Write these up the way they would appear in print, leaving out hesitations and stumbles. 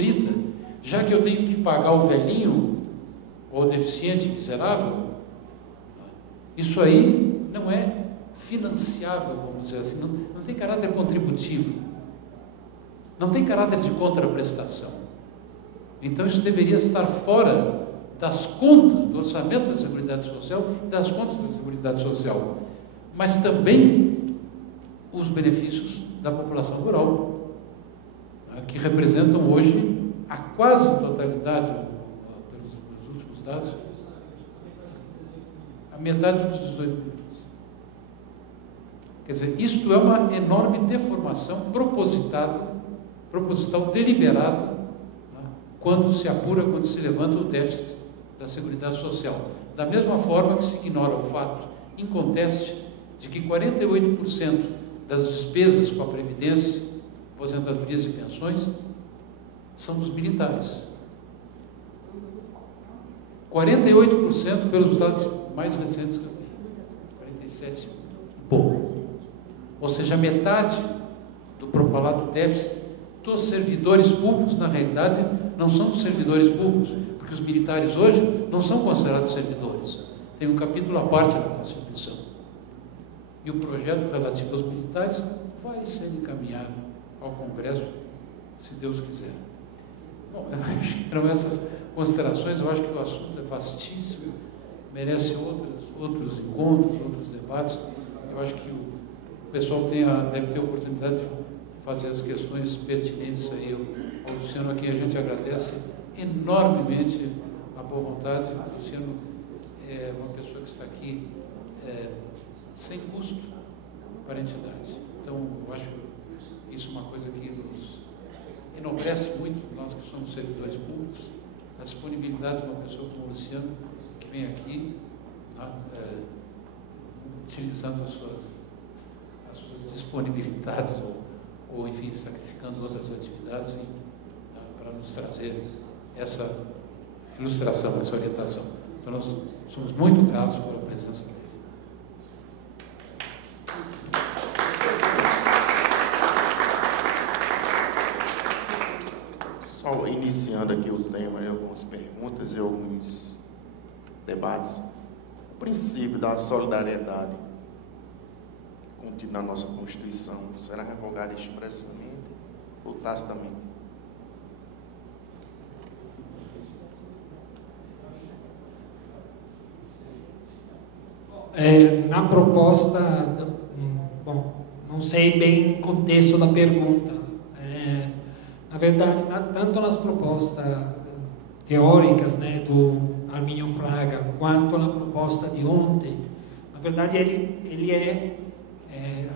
restrita, já que eu tenho que pagar o velhinho ou o deficiente miserável, isso aí não é financiável, vamos dizer assim, não tem caráter contributivo, não tem caráter de contraprestação. Então isso deveria estar fora das contas do orçamento da Seguridade Social e das contas da Seguridade Social, mas também os benefícios da população rural, que representam hoje a quase totalidade, pelos últimos dados, a metade dos 18 milhões. Quer dizer, isto é uma enorme deformação proposital, deliberada, quando se apura, quando se levanta o déficit da Seguridade Social. Da mesma forma que se ignora o fato inconteste de que 48% das despesas com a Previdência, aposentadorias e pensões são dos militares. 48% pelos dados mais recentes que eu tenho. 47 e pouco. Ou seja, metade do propalado déficit dos servidores públicos, na realidade, não são dos servidores públicos, porque os militares hoje não são considerados servidores. Tem um capítulo à parte na Constituição. E o projeto relativo aos militares vai ser encaminhado ao Congresso, se Deus quiser. Bom, eram essas considerações. Eu acho que o assunto é vastíssimo, merece outros encontros, outros debates. Eu acho que o pessoal deve ter a oportunidade de fazer as questões pertinentes aí ao Luciano, a quem a gente agradece enormemente a boa vontade. O Luciano é uma pessoa que está aqui sem custo para a entidade. Então, eu acho isso uma coisa que nos enobrece muito, nós que somos servidores públicos, a disponibilidade de uma pessoa como o Luciano, que vem aqui, utilizando as suas disponibilidades, ou enfim, sacrificando outras atividades para nos trazer essa ilustração, essa orientação. Então, nós somos muito gratos pela presença dele. Só iniciando aqui o tema, algumas perguntas e alguns debates. O princípio da solidariedade contido na nossa Constituição será revogado expressamente ou tacitamente? Na proposta, bom, não sei bem o contexto da pergunta. Na verdade, tanto nas propostas teóricas, né, do Arminio Fraga, quanto na proposta de ontem, na verdade ele é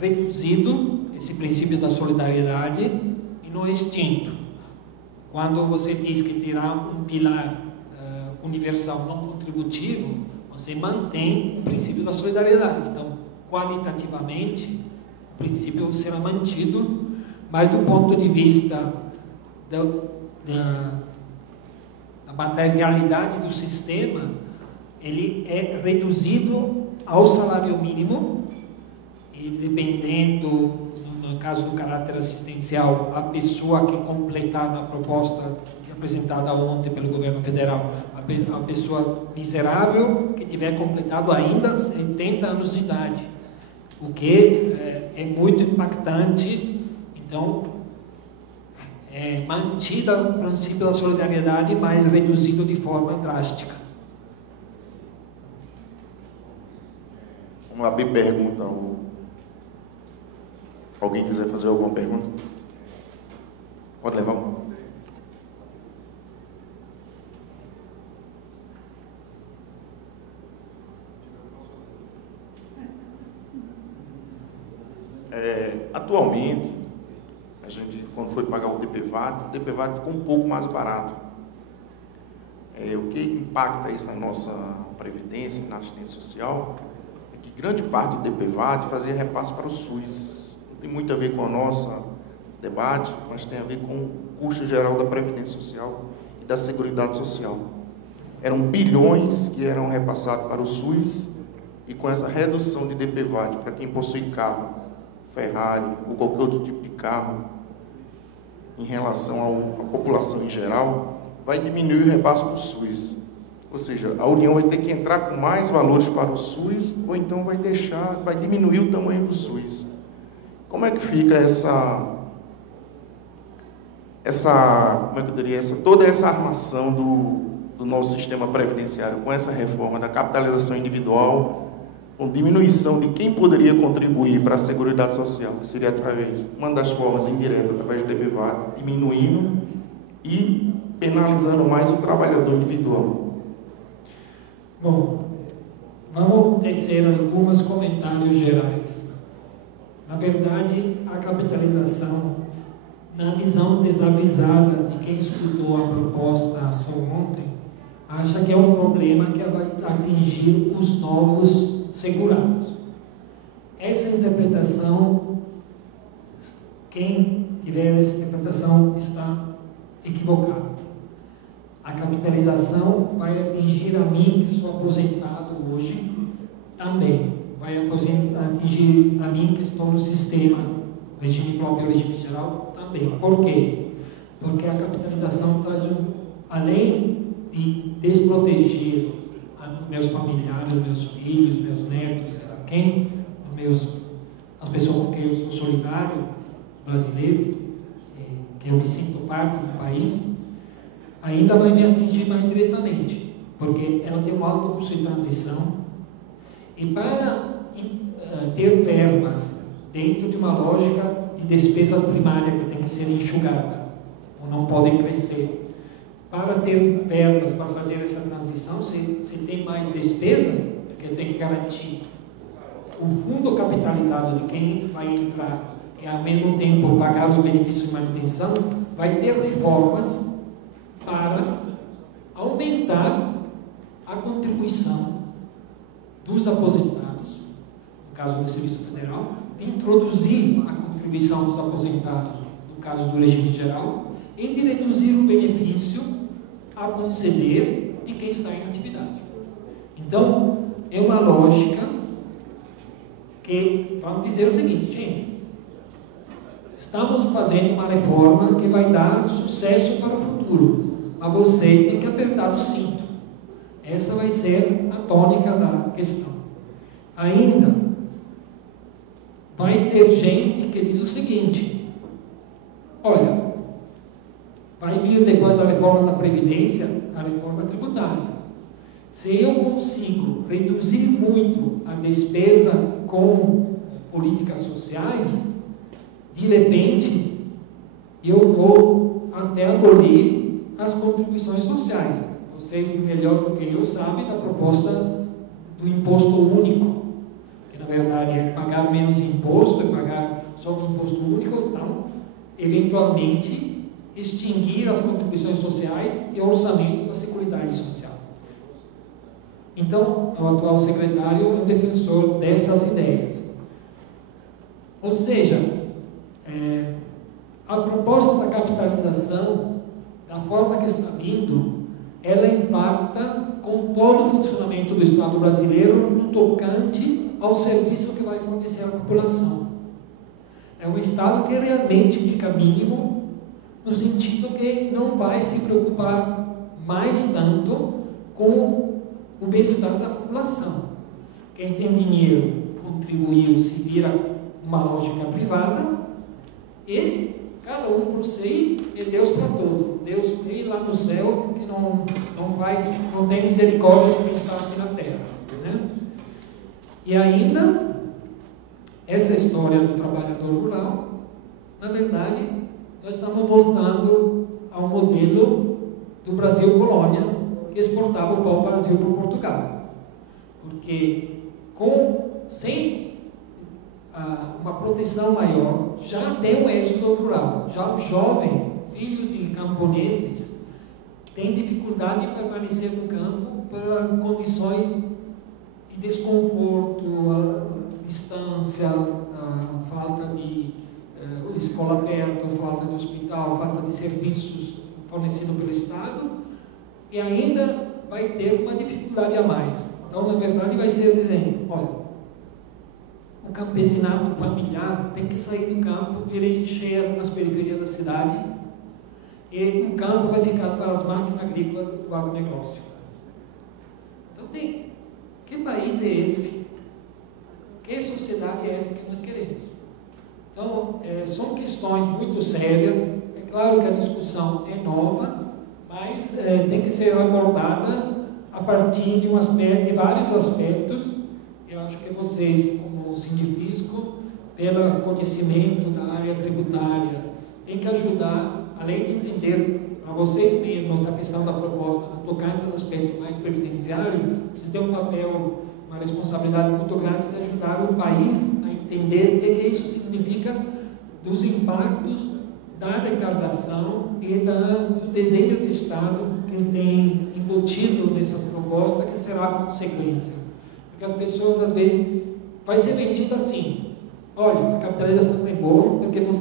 reduzido, esse princípio da solidariedade, e não extinto. Quando você diz que terá um pilar universal não contributivo, você mantém o princípio da solidariedade. Então, qualitativamente, o princípio será mantido, mas do ponto de vista da materialidade do sistema, ele é reduzido ao salário mínimo, e dependendo, no caso do caráter assistencial, a pessoa que completar na proposta apresentada ontem pelo governo federal, a pessoa miserável que tiver completado ainda 70 anos de idade, o que é muito impactante. Então, é mantido o princípio da solidariedade, mas reduzido de forma drástica. Vamos abrir pergunta. Alguém quiser fazer alguma pergunta? Pode levar um. Atualmente, a gente, quando foi pagar o DPVAT ficou um pouco mais barato. O que impacta isso na nossa previdência, na assistência social, é que grande parte do DPVAT fazia repasse para o SUS. Não tem muito a ver com o nosso debate, mas tem a ver com o custo geral da previdência social e da seguridade social. Eram bilhões que eram repassados para o SUS, e com essa redução de DPVAT para quem possui carro, Ferrari ou qualquer outro tipo de carro, em relação à população em geral, vai diminuir o repasse para o SUS. Ou seja, a União vai ter que entrar com mais valores para o SUS, ou então vai diminuir o tamanho do SUS. Como é que fica toda essa armação do nosso sistema previdenciário com essa reforma da capitalização individual, com diminuição de quem poderia contribuir para a Seguridade Social, que seria através, uma das formas indiretas, através do DPVAT, diminuindo e penalizando mais o trabalhador individual? Bom, vamos tecer alguns comentários gerais. Na verdade, a capitalização, na visão desavisada de quem escutou a proposta só ontem, acha que é um problema que vai atingir os novos segurados. Essa interpretação, quem tiver essa interpretação está equivocado. A capitalização vai atingir a mim, que sou aposentado hoje, também. Vai atingir a mim, que estou no sistema, regime próprio e regime geral, também. Por quê? Porque a capitalização traz, além de desproteger meus familiares, meus filhos, meus netos, sei lá quem, as pessoas com quem eu sou solidário, brasileiro, que eu me sinto parte do país, ainda vai me atingir mais diretamente, porque ela tem um alto custo de transição, e para ter verbas dentro de uma lógica de despesas primárias que tem que ser enxugada, ou não podem crescer, para ter verbas para fazer essa transição, se tem mais despesa, porque eu tenho que garantir o fundo capitalizado de quem vai entrar e ao mesmo tempo pagar os benefícios de manutenção, vai ter reformas para aumentar a contribuição dos aposentados, no caso do Serviço Federal, de introduzir a contribuição dos aposentados, no caso do regime geral, e de reduzir o benefício a conceder de quem está em atividade. Então, é uma lógica que, vamos dizer o seguinte, gente, estamos fazendo uma reforma que vai dar sucesso para o futuro, mas vocês têm que apertar o cinto. Essa vai ser a tônica da questão. Ainda vai ter gente que diz o seguinte: olha, vai vir depois da reforma da Previdência, a reforma tributária. Se eu consigo reduzir muito a despesa com políticas sociais, de repente, eu vou até abolir as contribuições sociais. Vocês, melhor do que eu, sabem da proposta do imposto único, que na verdade é pagar menos imposto, é pagar só um imposto único, então, eventualmente, extinguir as contribuições sociais e o orçamento da Seguridade Social. Então, o atual secretário é um defensor dessas ideias. Ou seja, a proposta da capitalização, da forma que está vindo, ela impacta com todo o funcionamento do Estado brasileiro no tocante ao serviço que vai fornecer à população. É um Estado que realmente fica mínimo, no sentido que não vai se preocupar mais tanto com o bem-estar da população. Quem tem dinheiro contribuiu, se vira uma lógica privada, e cada um por si é Deus para todo. Deus vem lá no céu que não tem misericórdia de quem está aqui na terra, né? E ainda essa história do trabalhador rural, na verdade, nós estamos voltando ao modelo do Brasil colônia, que exportava o pau-brasil para Portugal, porque sem uma proteção maior, já tem um êxodo rural, já o jovem, filhos de camponeses, tem dificuldade de permanecer no campo por condições de desconforto, distância, falta de escola perto, falta de hospital, falta de serviços fornecidos pelo Estado, e ainda vai ter uma dificuldade a mais. Então, na verdade, vai ser dizendo, olha, o campesinato familiar tem que sair do campo e encher as periferias da cidade e um campo vai ficar para as máquinas agrícolas do agronegócio. Então, que país é esse? Que sociedade é essa que nós queremos? Então, são questões muito sérias. É claro que a discussão é nova, mas tem que ser abordada a partir de vários aspectos. Eu acho que vocês, como científico, pelo conhecimento da área tributária, tem que ajudar, além de entender para vocês mesmos a questão da proposta, tocante aos aspectos mais previdenciários, você tem um papel, uma responsabilidade muito grande de ajudar o país a entender o que isso significa dos impactos da arrecadação e do desenho do Estado que tem embutido nessas propostas, que será a consequência. Porque as pessoas, às vezes, vai ser vendido assim: olha, a capitalização é boa, porque o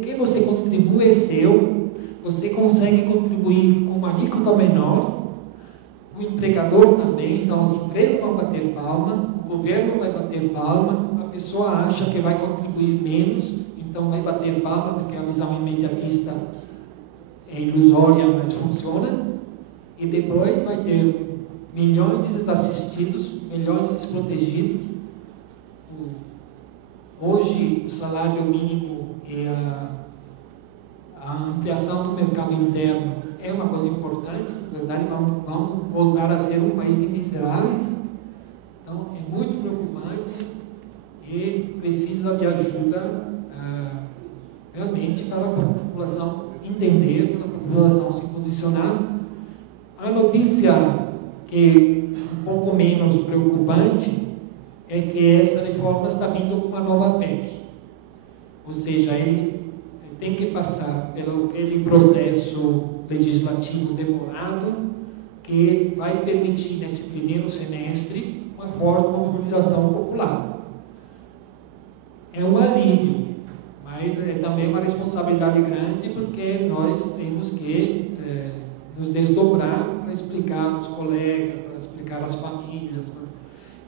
que você contribui é seu, você consegue contribuir com uma alíquota menor, o empregador também, então as empresas vão bater palma, o governo vai bater palma, a pessoa acha que vai contribuir menos, então vai bater palma, porque a visão imediatista é ilusória, mas funciona, e depois vai ter milhões de desassistidos, milhões de desprotegidos. Hoje, o salário mínimo e a ampliação do mercado interno é uma coisa importante. Na verdade, vamos voltar a ser um país de miseráveis. Então, é muito preocupante e precisa de ajuda realmente para a população entender, para a população se posicionar. A notícia que é um pouco menos preocupante é que essa reforma está vindo com uma nova PEC. Ou seja, ele tem que passar pelo aquele processo legislativo demorado que vai permitir, nesse primeiro semestre, uma forte mobilização popular. É um alívio, mas é também uma responsabilidade grande, porque nós temos que nos desdobrar para explicar aos colegas, para explicar às famílias.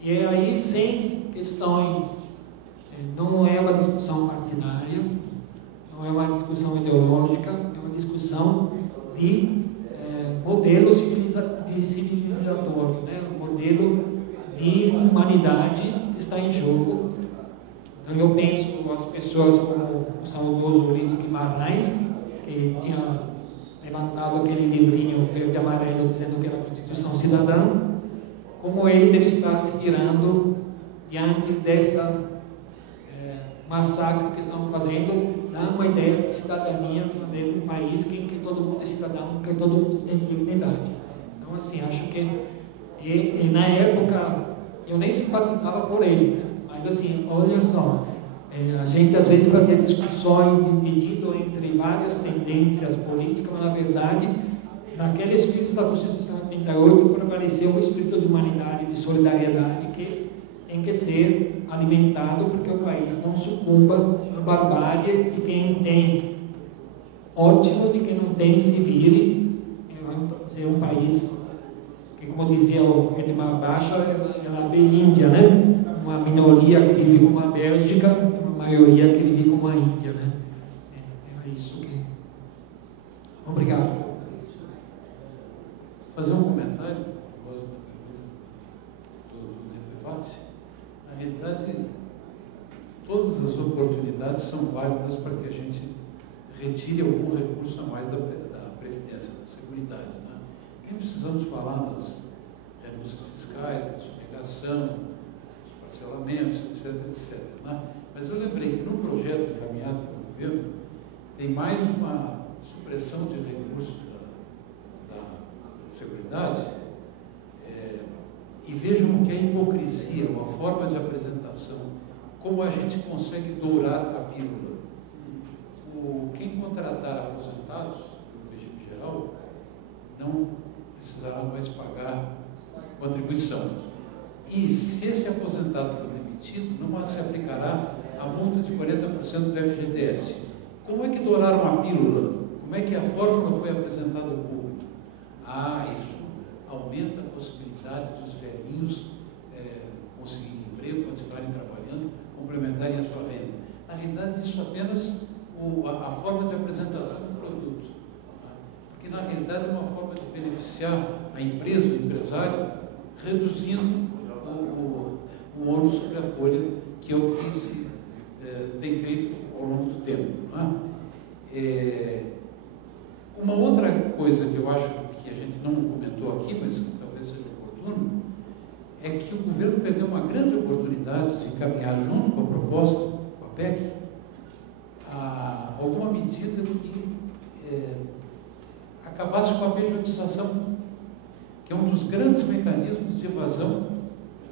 E aí, sem questões, não é uma discussão partidária, não é uma discussão ideológica, é uma discussão de modelo civilizatório, né? Um modelo de humanidade que está em jogo. Então, eu penso as pessoas como o saudoso Ulisses Guimarães, que tinha levantado aquele livrinho verde e amarelo dizendo que era a Constituição Cidadã, como ele deve estar se virando diante dessa massacre que estão fazendo, dá uma ideia de cidadania de um país em que todo mundo é cidadão, em que todo mundo tem dignidade. Então, assim, acho que e na época eu nem simpatizava por ele, né? Mas assim, olha só, a gente às vezes fazia discussões dividido entre várias tendências políticas, mas na verdade, naquele espírito da Constituição de 88 prevaleceu um espírito de humanidade, de solidariedade, que tem que ser alimentado porque o país não sucumba à barbárie de quem tem ótimo, de quem não tem se vire. Ser um país que, como dizia o Edmar Baixa, é a Belíndia, né? Uma minoria que vive como a Bélgica, uma maioria que vive como a Índia, né? É isso que... Obrigado. Fazer um comentário do debate. Na realidade, todas as oportunidades são válidas para que a gente retire algum recurso a mais da Previdência, da Seguridade, né? Nem precisamos falar nas renúncias fiscais, da subjugação, dos parcelamentos, etc, etc, né? Mas eu lembrei que no projeto encaminhado pelo governo tem mais uma supressão de recursos da Seguridade, e vejam o que é hipocrisia, uma forma de apresentação, como a gente consegue dourar a pílula. Quem contratar aposentados, no regime geral, não precisará mais pagar contribuição. E se esse aposentado for demitido, não se aplicará a multa de 40% do FGTS. Como é que douraram a pílula? Como é que a fórmula foi apresentada ao público? Isso aumenta a possibilidade dos velhinhos conseguirem emprego, continuarem trabalhando, complementarem a sua renda. Na realidade, isso é apenas a forma de apresentação do produto. que na realidade é uma forma de beneficiar a empresa, o empresário, reduzindo o ônus sobre a folha, que é o que se tem feito ao longo do tempo. Não é? Uma outra coisa que eu acho que a gente não comentou aqui, mas que talvez seja oportuno, é que o governo perdeu uma grande oportunidade de caminhar junto com a proposta, com a PEC, alguma medida que acabasse com a pejotização, que é um dos grandes mecanismos de evasão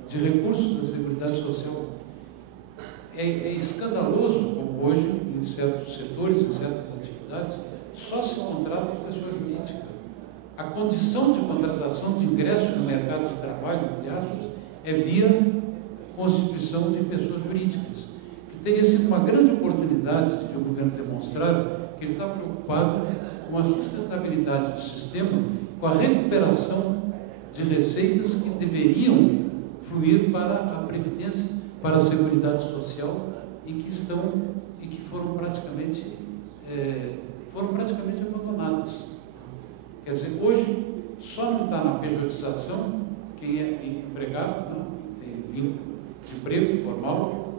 de recursos da Seguridade Social. É escandaloso como hoje, em certos setores, em certas atividades, só se contrata pessoa jurídica. A condição de contratação, de ingresso no mercado de trabalho, entre aspas, é via constituição de pessoas jurídicas. Que teria sido uma grande oportunidade de o governo demonstrar que ele está preocupado com a sustentabilidade do sistema, com a recuperação de receitas que deveriam fluir para a Previdência, para a Seguridade Social e que foram praticamente abandonadas. Quer dizer, hoje só não está na pejotização quem é empregado, não, tem vínculo de emprego formal,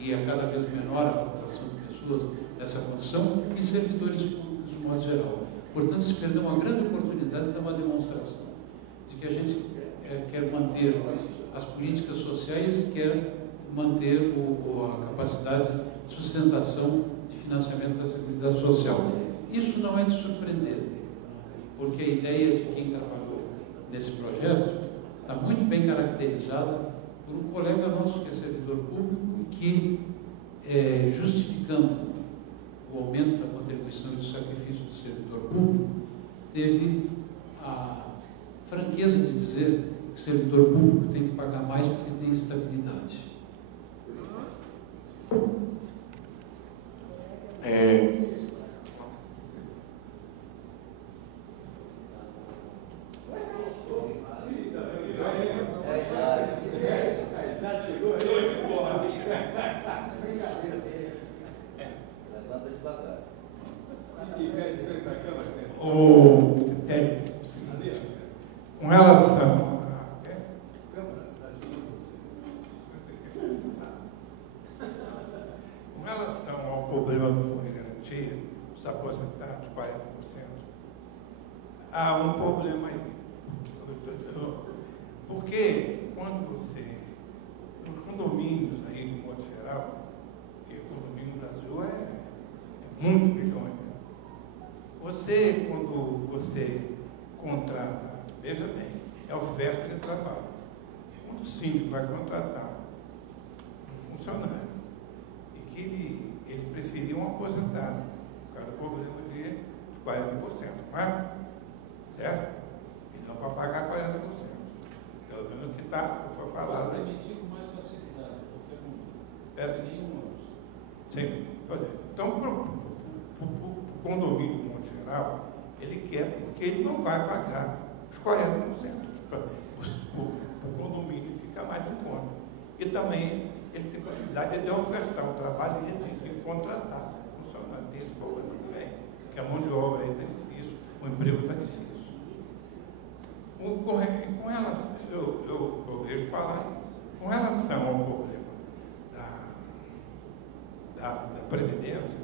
e é cada vez menor a população de pessoas nessa condição, e servidores públicos de modo geral. Portanto, se perdeu uma grande oportunidade de dar uma demonstração de que a gente quer manter as políticas sociais e quer manter a capacidade de sustentação de financiamento da Seguridade Social. Isso não é de surpreender, porque a ideia de quem trabalhou nesse projeto está muito bem caracterizada por um colega nosso que é servidor público e que, justificando o aumento da contribuição e do sacrifício do servidor público, teve a franqueza de dizer que o servidor público tem que pagar mais porque tem estabilidade. Com relação ao problema do Fundo de Garantia, os aposentados, 40%, há um problema aí. Porque quando nos condomínios aí, de modo geral, porque o condomínio no Brasil é muito milhões, quando você contrata, veja bem, é oferta de trabalho. Quando o síndico vai contratar um funcionário e que ele preferia um aposentado, por causa do problema de 40%, não é? Certo? Ele não vai pagar 40%. Pelo menos que foi falado aí. Permitir com mais facilidade, qualquer um. Sem nenhum ônus. Sim. Então, para o condomínio, de modo geral, ele quer porque ele não vai pagar os 40%. O condomínio fica mais em conta. E também ele tem possibilidade de ofertar o trabalho e de contratar funcionário. Tem esse problema também, que a mão de obra aí está difícil, o emprego está difícil. Com relação, eu vejo falar com relação ao problema da Previdência,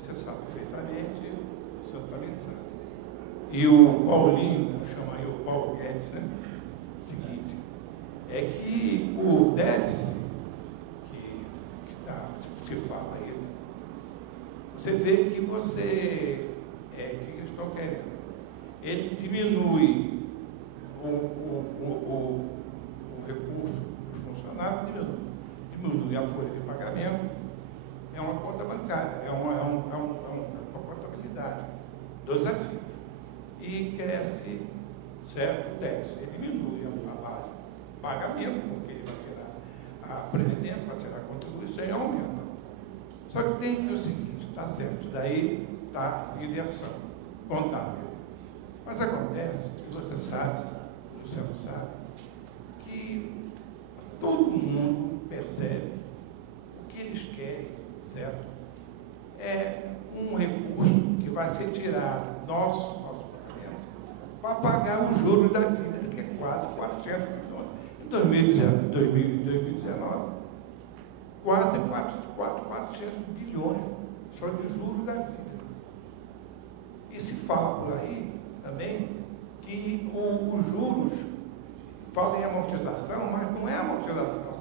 você sabe perfeitamente, o senhor também sabe. E o Paulinho, chama aí o Paulo Guedes, né? O seguinte, é que o déficit que fala aí, né? Você vê que que eles estão querendo. Ele diminui o recurso do funcionário, diminui a folha de pagamento, é uma conta bancária, é uma contabilidade dos ativos. E cresce certo déficit. Ele diminui a base de pagamento, porque ele vai tirar a previdência, vai tirar a contribuição e aumenta. Só que tem que o seguinte, está certo, daí está inversão contábil. Mas acontece, que você sabe, o senhor sabe, que todo mundo percebe o que eles querem, certo? É um recurso que vai ser tirado nosso pagamento, para pagar o juros da dívida, que é quase 400 bilhões. Em 2019, quase 400 bilhões só de juros da dívida. E se fala por aí também que os juros, falam em amortização, mas não é amortização.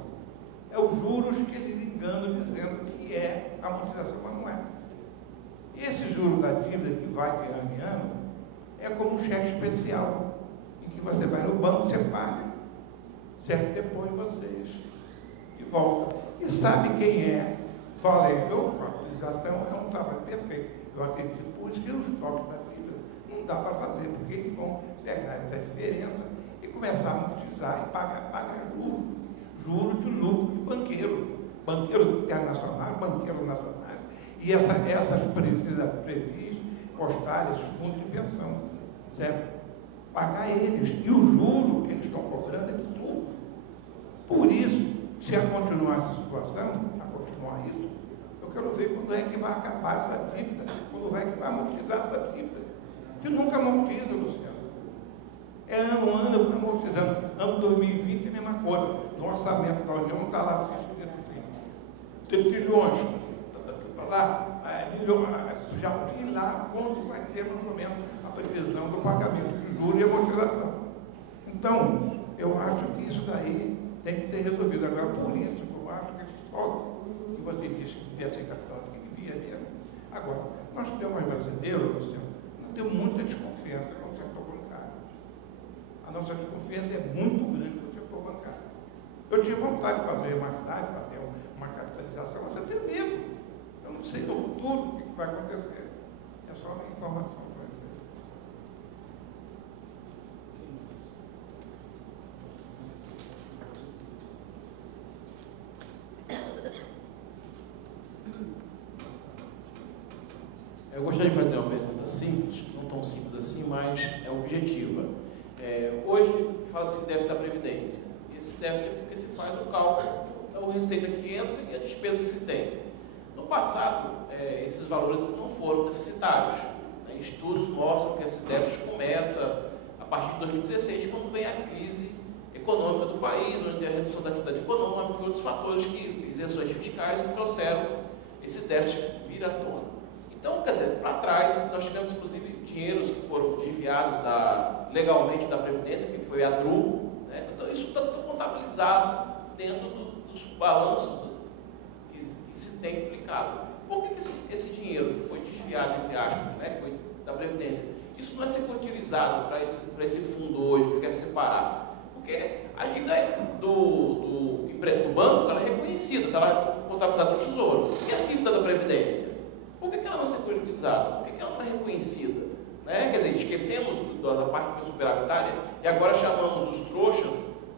É os juros que eles enganam dizendo que é amortização, mas não é. Esse juro da dívida que vai de ano em ano é como um cheque especial, em que você vai no banco, você paga, certo? Depois vocês de volta. E sabe quem é? Falei, a amortização é um trabalho perfeito. Eu acredito, por isso que os toques da dívida não dá para fazer, porque eles vão pegar essa diferença e começar a amortizar e pagar juros de lucro de banqueiros internacionais, banqueiros nacionais, e essas previs, postais, esses fundos de pensão, certo? Pagar eles. E o juro que eles estão cobrando é absurdo. Por isso, se a continuar essa situação, a continuar isso, eu quero ver quando é que vai acabar essa dívida, quando é que vai amortizar essa dívida, que nunca amortiza, Luciano. É ano a ano, eu vou amortizando. Ano 2020 é a mesma coisa. No orçamento da União está lá escrito assim, trilhões, para lá, já tem lá quanto vai ser mais ou menos a previsão do pagamento de juros e amortização. Então, eu acho que isso daí tem que ser resolvido. Agora, por isso, eu acho que só que você disse que devia ser capital, que devia mesmo. Agora, nós temos brasileiros, Luciano, nós temos muita desconfiança com o setor bancário. A nossa desconfiança é muito grande com o setor bancário. Eu tinha vontade de fazer mais tarde, fazer uma capitalização, mas eu tenho medo. Eu não sei no futuro o que vai acontecer. É só uma informação para você. Eu gostaria de fazer uma pergunta simples, não tão simples assim, mas é objetiva. Hoje fala-se déficit da Previdência. Esse déficit é porque se faz o cálculo da receita que entra e a despesa que se tem. No passado, esses valores não foram deficitários. Estudos mostram que esse déficit começa a partir de 2016, quando vem a crise econômica do país, onde tem a redução da atividade econômica e outros fatores, isenções fiscais, que trouxeram esse déficit vir à tona. Então, quer dizer, para trás, nós tivemos, inclusive, dinheiros que foram desviados legalmente da Previdência, que foi a DRU, né? Então, isso está tudo contabilizado dentro dos balanços que se tem publicado. Por que esse dinheiro que foi desviado, entre aspas, né, que foi da Previdência, isso não é securitizado para esse fundo hoje, que se quer separar? Porque a dívida do banco ela é reconhecida, está lá contabilizada no Tesouro. E a dívida da Previdência? Por que ela não é securitizada? Por que ela não é reconhecida? Né? Quer dizer, esquecemos da parte que foi superavitária e agora chamamos os trouxas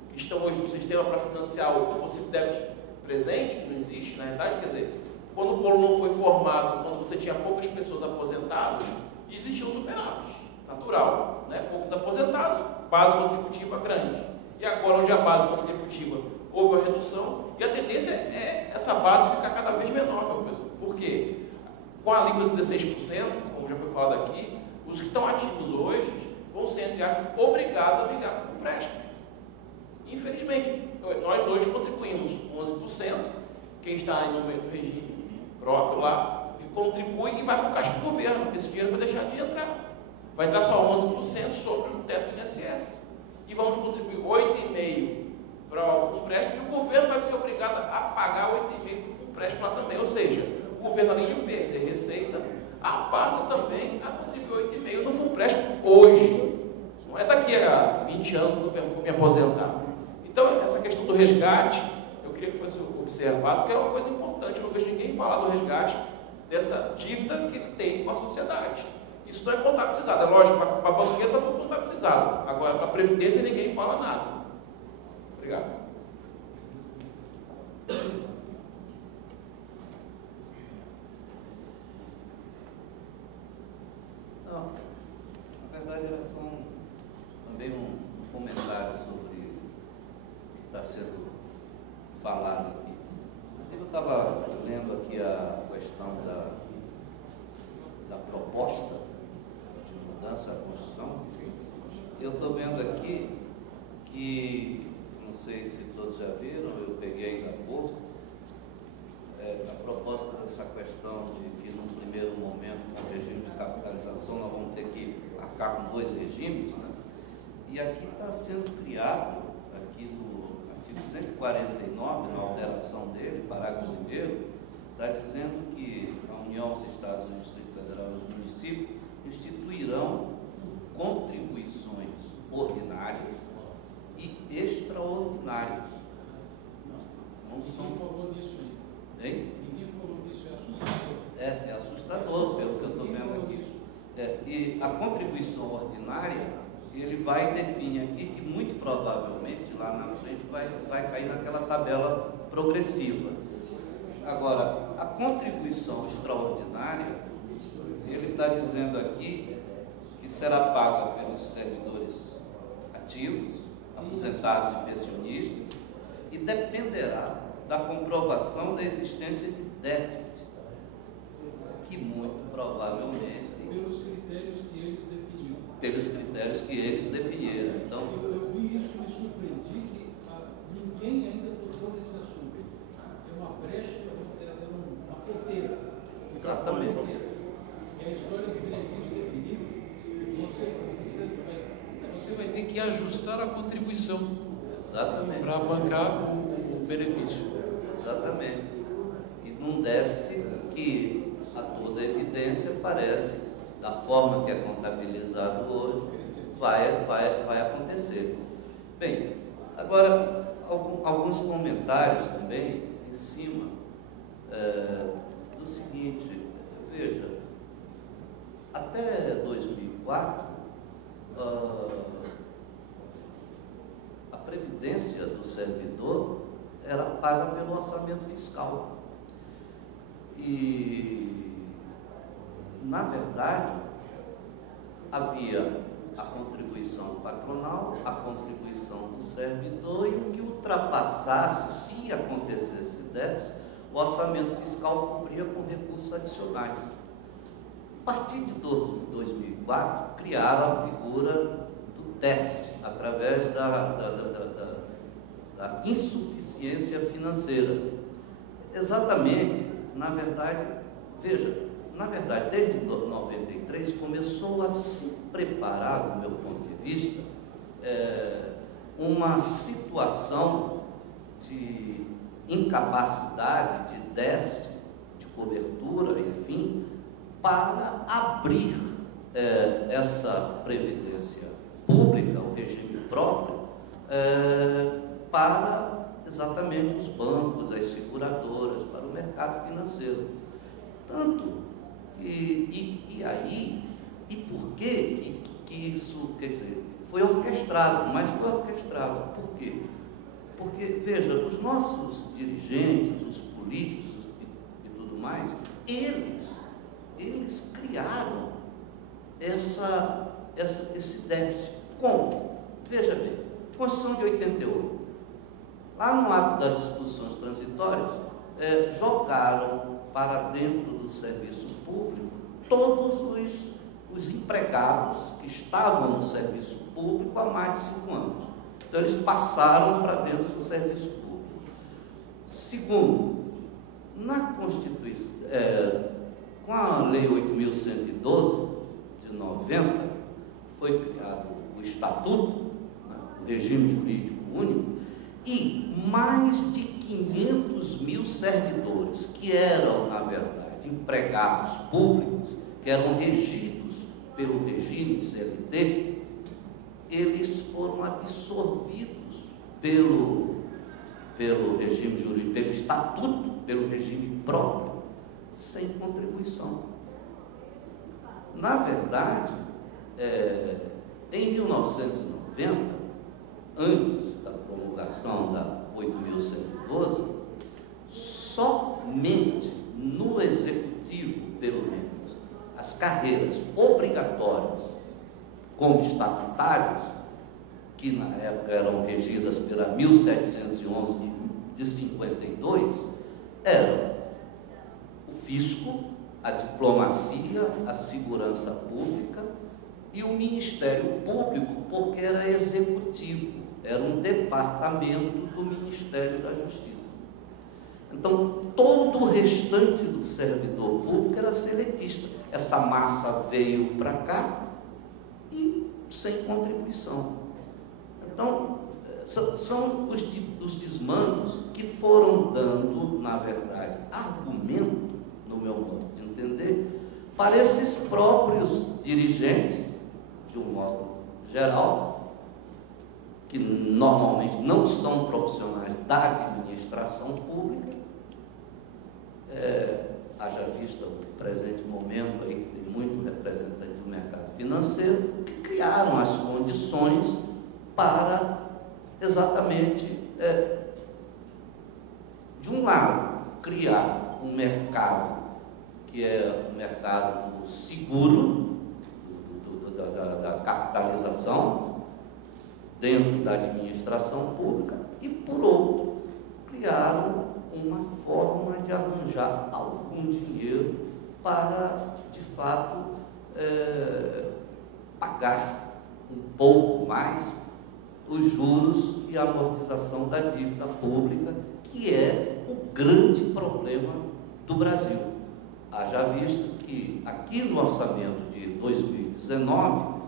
que estão hoje no sistema para financiar o possível déficit presente, que não existe, na verdade, quer dizer, quando o polo não foi formado, quando você tinha poucas pessoas aposentadas, existiam superávites, natural, né? Poucos aposentados, base contributiva grande. E agora, onde a base contributiva houve uma redução, e a tendência é essa base ficar cada vez menor, meu pessoal. Por quê? Com a alíquota de 16%, como já foi falado aqui, os que estão ativos hoje vão ser, entre aspas, obrigados a ligar para o empréstimo. Infelizmente, nós hoje contribuímos 11%, quem está no regime próprio lá, contribui e vai para o caixa do governo. Esse dinheiro vai deixar de entrar. Vai entrar só 11% sobre o teto do INSS. E vamos contribuir 8,5% para o fundo empréstimo, e o governo vai ser obrigado a pagar 8,5% para o fundo empréstimo lá também. Ou seja, o governo, além de perder receita, passa também a contribuir 8,5% no fundo empréstimo hoje. Não é daqui a 20 anos que o governo for me aposentar. Então, essa questão do resgate, eu queria que fosse observado, porque é uma coisa importante. Eu não vejo ninguém falar do resgate dessa dívida que ele tem com a sociedade. Isso não é contabilizado. É lógico, para a banqueira está tudo contabilizado. Agora, para a Previdência, ninguém fala nada. Obrigado. Não, na verdade era só também um comentário sobre o que está sendo falado aqui. Inclusive eu estava lendo aqui a questão da proposta de mudança à Constituição. Eu estou vendo aqui que, não sei se todos já viram, eu peguei ainda há pouco, a proposta dessa questão de que, num primeiro momento, com o regime de capitalização, nós vamos ter que arcar com 2 regimes, né? E aqui está sendo criado, aqui no artigo 149, na alteração dele, parágrafo 1º, está dizendo que a União, os Estados, o Distrito Federal e os municípios instituirão contribuições ordinárias e extraordinárias. Não são... Ninguém falou disso aí. Hein? Ninguém falou disso, é assustador. É assustador, pelo que eu estou vendo aqui. E a contribuição ordinária, ele vai definir aqui que muito provavelmente lá na frente vai cair naquela tabela progressiva. Agora, a contribuição extraordinária, ele está dizendo aqui que será paga pelos servidores ativos, aposentados e pensionistas, e dependerá da comprovação da existência de déficit, que muito provavelmente... Pelos critérios que eles definiram. Pelos critérios que eles definiram. Então, eu vi isso, me surpreendi que ninguém ainda tocou nesse assunto. É uma brecha, é uma porteira. exatamente. É a história do benefício definido. Você vai ter que ajustar a contribuição. Exatamente. Para bancar o benefício. Exatamente. E num déficit que, a toda evidência, parece, da forma que é contabilizado hoje, vai acontecer. Bem, agora, alguns comentários também em cima do seguinte. Veja, até 2004, a previdência do servidor era paga pelo orçamento fiscal. E, na verdade, havia a contribuição patronal, a contribuição do servidor, e o que ultrapassasse, se acontecesse déficit, o orçamento fiscal cobria com recursos adicionais. A partir de 2004, criaram a figura do déficit, através da insuficiência financeira. Exatamente, na verdade, veja, desde 93 começou a se preparar, do meu ponto de vista, uma situação de incapacidade, de déficit, de cobertura, enfim, para abrir essa previdência pública, o regime próprio, para exatamente os bancos, as seguradoras, para o mercado financeiro. Tanto que, e por que isso, quer dizer, foi orquestrado, mas foi orquestrado. Por quê? Porque, veja, os nossos dirigentes, os políticos e tudo mais, eles criaram esse déficit. Como? Veja bem, Constituição de 88. Lá no ato das disposições transitórias, jogaram para dentro do serviço público todos os empregados que estavam no serviço público há mais de 5 anos. Então, eles passaram para dentro do serviço público. Segundo, na Constituição, com a Lei 8.112 de 90, foi criado o Estatuto, né, o regime jurídico único, e mais de 500 mil servidores, que eram, na verdade, empregados públicos, que eram regidos pelo regime CLT, eles foram absorvidos pelo regime jurídico, pelo estatuto, pelo regime próprio, sem contribuição. Na verdade, em 1990, antes da promulgação da 8.112, somente no executivo, pelo menos, as carreiras obrigatórias como estatutários, que na época eram regidas pela 1711 de 52, eram o fisco, a diplomacia, a segurança pública e o Ministério Público, porque era executivo, era um departamento do Ministério da Justiça. Então, todo o restante do servidor público era seletista. Essa massa veio para cá e sem contribuição. Então, são os desmandos que foram dando, na verdade, argumento, no meu modo de entender, para esses próprios dirigentes, de um modo geral, que normalmente não são profissionais da administração pública, haja vista o presente momento aí, que tem muito representante do mercado financeiro, que criaram as condições para exatamente, de um lado, criar um mercado que é o mercado seguro, da capitalização dentro da administração pública, e por outro, criaram uma forma de arranjar algum dinheiro para, de fato, pagar um pouco mais os juros e a amortização da dívida pública, que é o grande problema do Brasil. Haja visto que aqui no orçamento de 2019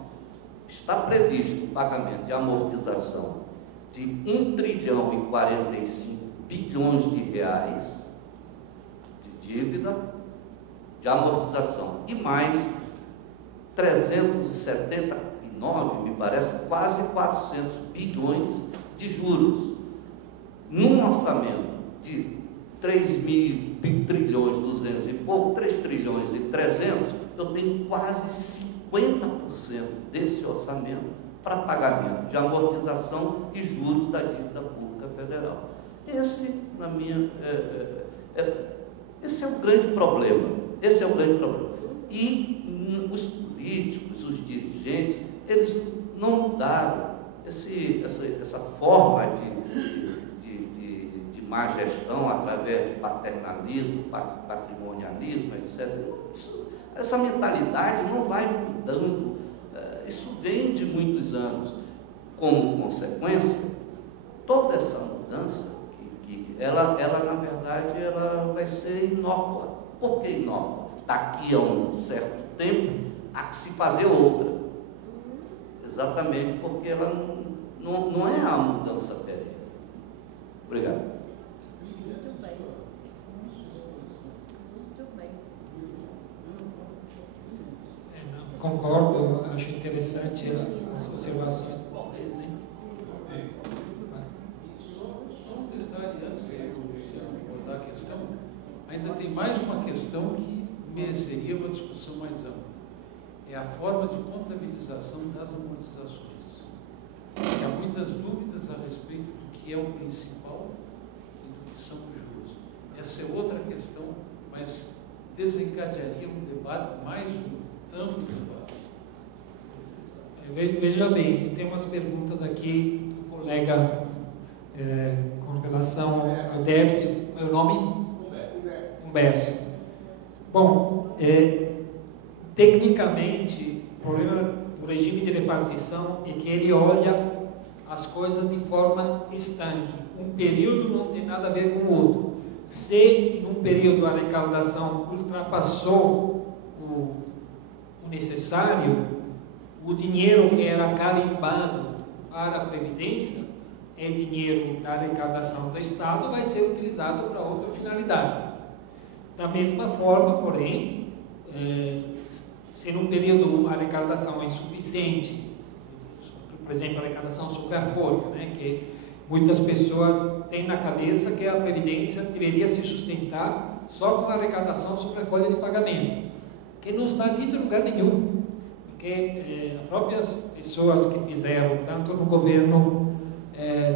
está previsto o pagamento de amortização de 1 trilhão e 45 bilhões de reais de dívida, de amortização, e mais 379, me parece, quase 400 bilhões de juros. Num orçamento de 3 trilhões 200 e pouco, 3 trilhões e 300, eu tenho quase 50% desse orçamento para pagamento de amortização e juros da dívida pública federal. Esse, na minha, esse é o grande problema. Esse é o grande problema. E os políticos, os dirigentes, eles não mudaram essa forma de má gestão através de paternalismo, patrimonialismo, etc. Essa mentalidade não vai mudando. Isso vem de muitos anos. Como consequência, toda essa mudança, ela na verdade, ela vai ser inócua. Por que inócua? Daqui a um certo tempo, há que se fazer outra. Exatamente porque ela não é a mudança perene. Obrigado. Concordo, acho interessante as observações de vocês, né? Só um detalhe antes de eu abordar a questão, ainda tem mais uma questão que mereceria uma discussão mais ampla. É a forma de contabilização das amortizações. Há muitas dúvidas a respeito do que é o principal e do que são os juros. Essa é outra questão, mas desencadearia um debate mais amplo debate. Veja bem, tem umas perguntas aqui do colega com relação ao déficit. Meu nome? Humberto. Bom, tecnicamente, o problema do regime de repartição é que ele olha as coisas de forma estanque. Um período não tem nada a ver com o outro. Se em um período a arrecadação ultrapassou o necessário, o dinheiro que era carimbado para a Previdência é dinheiro da arrecadação do Estado, vai ser utilizado para outra finalidade. Da mesma forma, porém, se num período a arrecadação é insuficiente, por exemplo, a arrecadação sobre a folha, né, que muitas pessoas têm na cabeça que a Previdência deveria se sustentar só com a arrecadação sobre a folha de pagamento, que não está dito em lugar nenhum, porque as próprias pessoas que fizeram, tanto no governo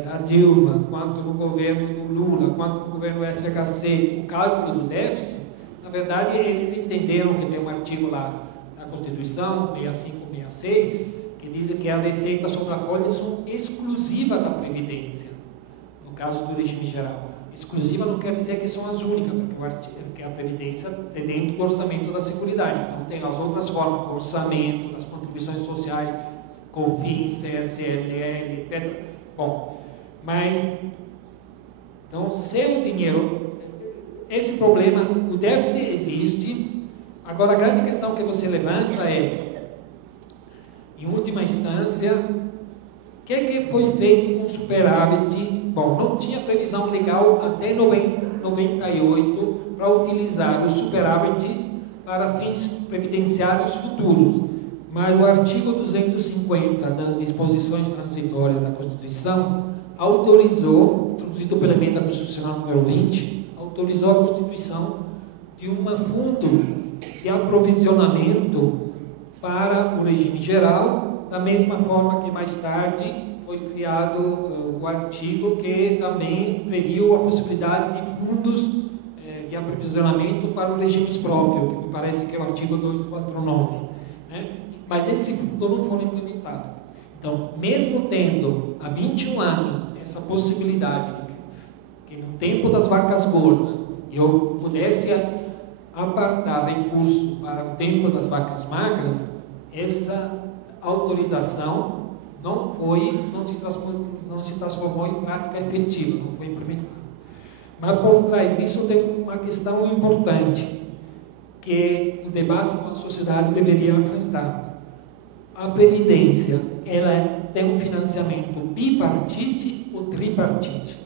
da Dilma, quanto no governo do Lula, quanto no governo FHC, o cálculo do déficit, na verdade, eles entenderam que tem um artigo lá na Constituição, 6566, que diz que a receita sobre a folha são exclusiva da Previdência, no caso do regime geral. Exclusiva não quer dizer que são as únicas, porque a Previdência é dentro do orçamento da Seguridade. Então, tem as outras formas, do orçamento, das contribuições contribuições sociais, COFINS, CSLL, etc. Bom, mas, então, se o dinheiro, esse problema, o déficit existe. Agora, a grande questão que você levanta é, em última instância, o que foi feito com o superávit? Bom, não tinha previsão legal até 98 para utilizar o superávit para fins previdenciários futuros, mas o artigo 250 das disposições transitórias da Constituição autorizou, introduzido pela emenda constitucional número 20, autorizou a constituição de um fundo de aprovisionamento para o regime geral, da mesma forma que mais tarde foi criado o artigo que também previu a possibilidade de fundos de aprovisionamento para os regimes próprios, que me parece que é o artigo 249, né? Mas esse fundo não foi implementado. Então, mesmo tendo há 21 anos essa possibilidade de que no tempo das vacas gordas eu pudesse apartar recurso para o tempo das vacas magras, essa autorização não se transformou em prática efetiva, não foi implementada. Mas por trás disso tem uma questão importante, que o debate com a sociedade deveria enfrentar. A Previdência, ela tem um financiamento bipartite ou tripartite?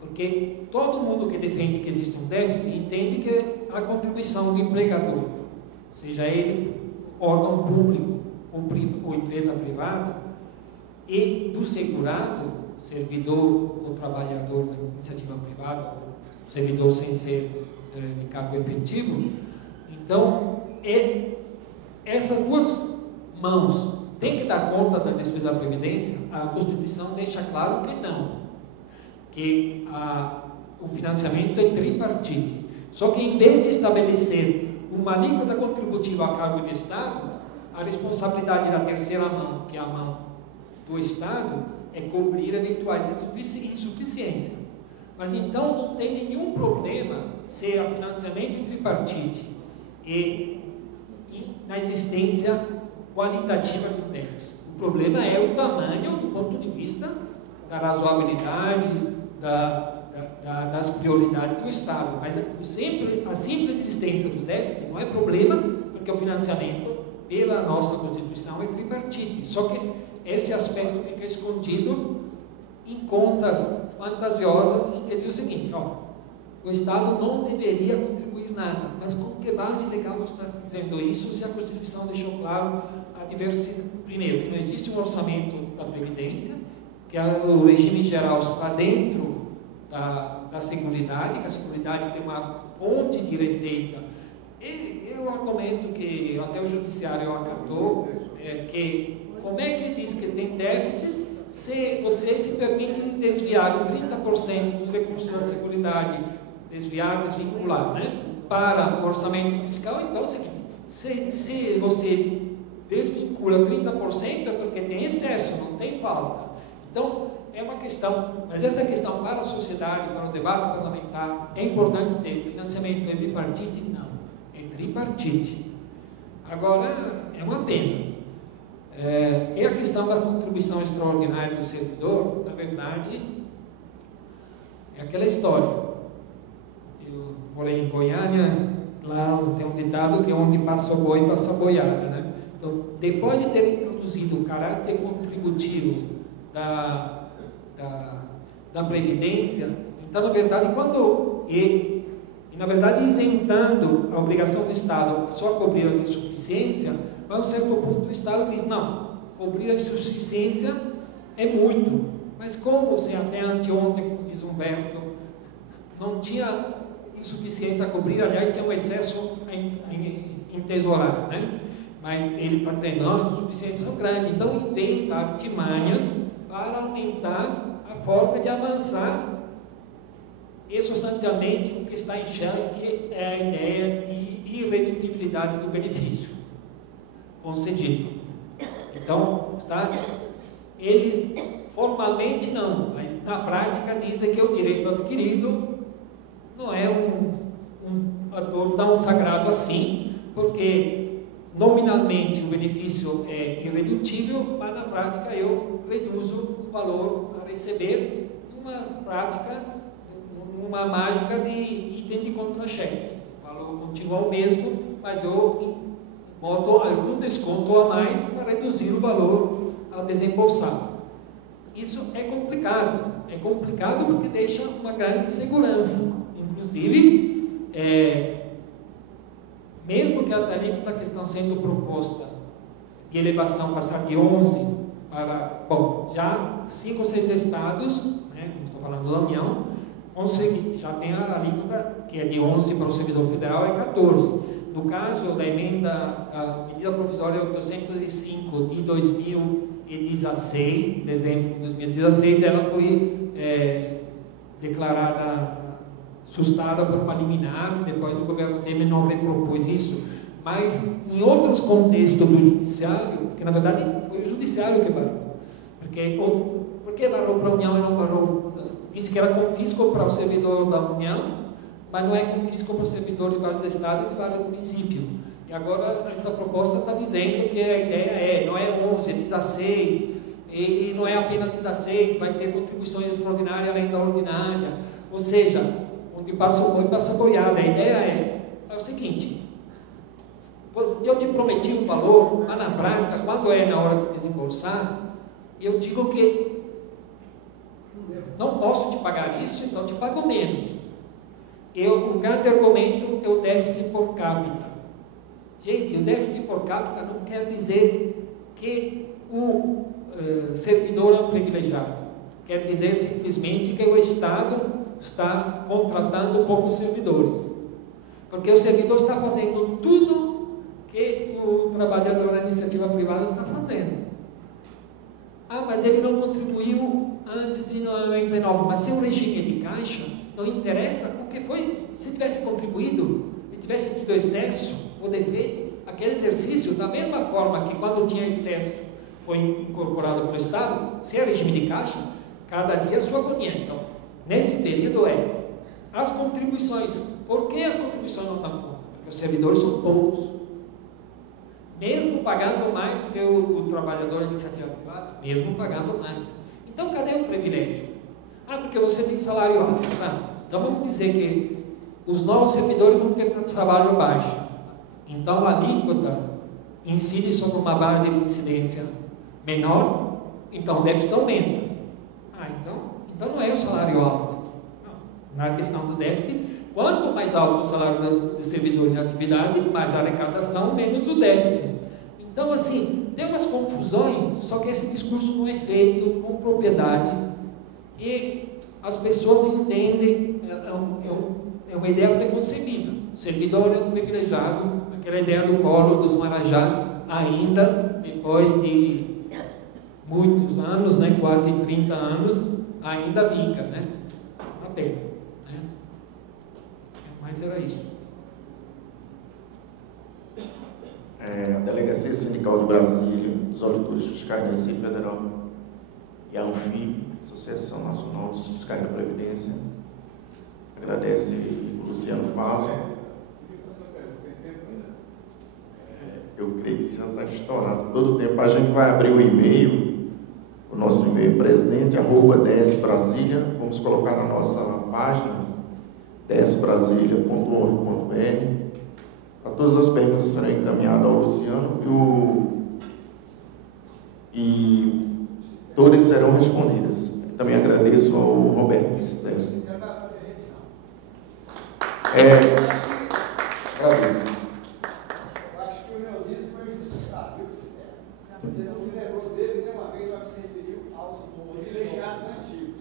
Porque todo mundo que defende que existe um déficit entende que a contribuição do empregador, seja ele órgão público ou empresa privada, e do segurado, servidor ou trabalhador da iniciativa privada, servidor sem ser de cargo efetivo. Então, essas duas mãos têm que dar conta da despesa da Previdência. A Constituição deixa claro que não, que o financiamento é tripartite. Só que em vez de estabelecer uma alíquota contributiva a cargo do Estado, a responsabilidade da terceira mão, que é a mão do Estado, é cobrir eventuais insuficiências. Mas então não tem nenhum problema se há financiamento tripartite e na existência qualitativa do déficit. O problema é o tamanho do ponto de vista da razoabilidade, das prioridades do Estado. Mas a simples existência do déficit não é problema, porque o financiamento, pela nossa Constituição, é tripartite. Só que esse aspecto fica escondido em contas fantasiosas, em que diz o seguinte: o Estado não deveria contribuir nada. Mas com que base legal você está dizendo isso, se a Constituição deixou claro a diversidade? Primeiro, que não existe um orçamento da Previdência, que o regime geral está dentro da Seguridade, que a Seguridade tem uma fonte de receita. E eu argumento que até o Judiciário acatou, que como é que diz que tem déficit se você se permite desviar 30% dos recursos da Seguridade, desviar, desvincular, né, para o orçamento fiscal? Então é o seguinte: se você desvincula 30% é porque tem excesso, não tem falta. Então é uma questão, mas essa questão para a sociedade, para o debate parlamentar, é importante dizer: o financiamento é bipartite? Não, é tripartite. Agora, é uma pena. E a questão da contribuição extraordinária do servidor, na verdade, é aquela história. Eu morei em Goiânia, lá tem um ditado que onde passa o boi, passa a boiada, né? Então, depois de ter introduzido o caráter contributivo da Previdência, então, na verdade, na verdade, isentando a obrigação do Estado só a cobrir a insuficiência, mas a um certo ponto o Estado diz: não, cobrir a insuficiência é muito. Mas como se até anteontem, como diz Humberto, não tinha insuficiência a cobrir, aliás, tinha um excesso a entesourar, né? Mas ele está dizendo: não, as insuficiências são grandes, então inventa artimanhas para aumentar a forma de avançar e substancialmente o que está em xeque, que é a ideia de irredutibilidade do benefício concedido. Então, eles formalmente não, mas na prática dizem que o direito adquirido não é um valor tão sagrado assim, porque nominalmente o benefício é irredutível, mas na prática eu reduzo o valor a receber, uma prática, uma mágica de item de contra-cheque. O valor continua o mesmo, mas eu boto algum desconto a mais para reduzir o valor a desembolsar. Isso é complicado porque deixa uma grande insegurança. Inclusive, mesmo que as alíquotas que estão sendo propostas de elevação passar de 11 para, bom, já 5 ou 6 estados, né, estou falando da União, já tem a alíquota que é de 11 para o servidor federal, é 14. No caso da emenda, a medida provisória 805 de 2016, dezembro de 2016, ela foi declarada sustada por uma liminar, depois o governo Temer não repropôs isso, mas em outros contextos do judiciário, porque na verdade foi o judiciário que barrou, por que barrou para a União e não barrou? Disse que era confisco para o servidor da União, mas não é confisco para o servidor de vários estados e de vários municípios. E agora essa proposta está dizendo que a ideia não é 11, é 16, e não é apenas 16, vai ter contribuições extraordinárias além da ordinária, ou seja, onde passa o boi, passa a boiada. A ideia é o seguinte: eu te prometi um valor, mas na prática, quando é na hora de desembolsar, eu digo que não posso te pagar isso, então te pago menos. O grande argumento é o déficit por capita. Gente, o déficit por capita não quer dizer que o servidor é um privilegiado. Quer dizer simplesmente que o Estado está contratando poucos servidores. Porque o servidor está fazendo tudo que o trabalhador da iniciativa privada está fazendo. Mas ele não contribuiu antes de 99. Mas seu regime de caixa não interessa, porque se tivesse contribuído e tivesse tido excesso ou defeito, aquele exercício, da mesma forma que quando tinha excesso foi incorporado pelo Estado, se é regime de caixa, cada dia a sua agonia. Então, nesse período as contribuições. Por que as contribuições não dão conta? Porque os servidores são poucos. Mesmo pagando mais do que o trabalhador da iniciativa privada, mesmo pagando mais. Então, cadê o privilégio? Porque você tem salário alto. Então, vamos dizer que os novos servidores vão ter salário baixo. Então, a alíquota incide sobre uma base de incidência menor, então o déficit aumenta. Então não é o salário alto. Na questão do déficit, quanto mais alto o salário do servidor em atividade, mais a arrecadação, menos o déficit. Então, assim, tem umas confusões, só que esse discurso não é feito com propriedade e as pessoas entendem, é uma ideia preconcebida. O servidor é um privilegiado, aquela ideia do colo dos marajás, ainda depois de muitos anos, né, quase 30 anos, ainda vinga, né? Uma pena, né? Mas era isso. A Delegacia Sindical de Brasília, dos Auditores Fiscais da Receita Federal e a ANFIP, Associação Nacional dos Fiscais da Previdência, agradece o Luciano Faso. Eu creio que já está estourado todo o tempo. A gente vai abrir o e-mail, o nosso e-mail presidente@dsbrasilia. Vamos colocar na nossa página dsbrasilia.org.br. Para todas as perguntas serão encaminhadas ao Luciano e todas serão respondidas. Também agradeço ao Roberto Pisteiro. Agradeço. Eu acho que o Leonísio foi injustiçado, viu, Pisteiro? Você não se lembrou dele nenhuma vez, mas se referiu aos privilegiados antigos.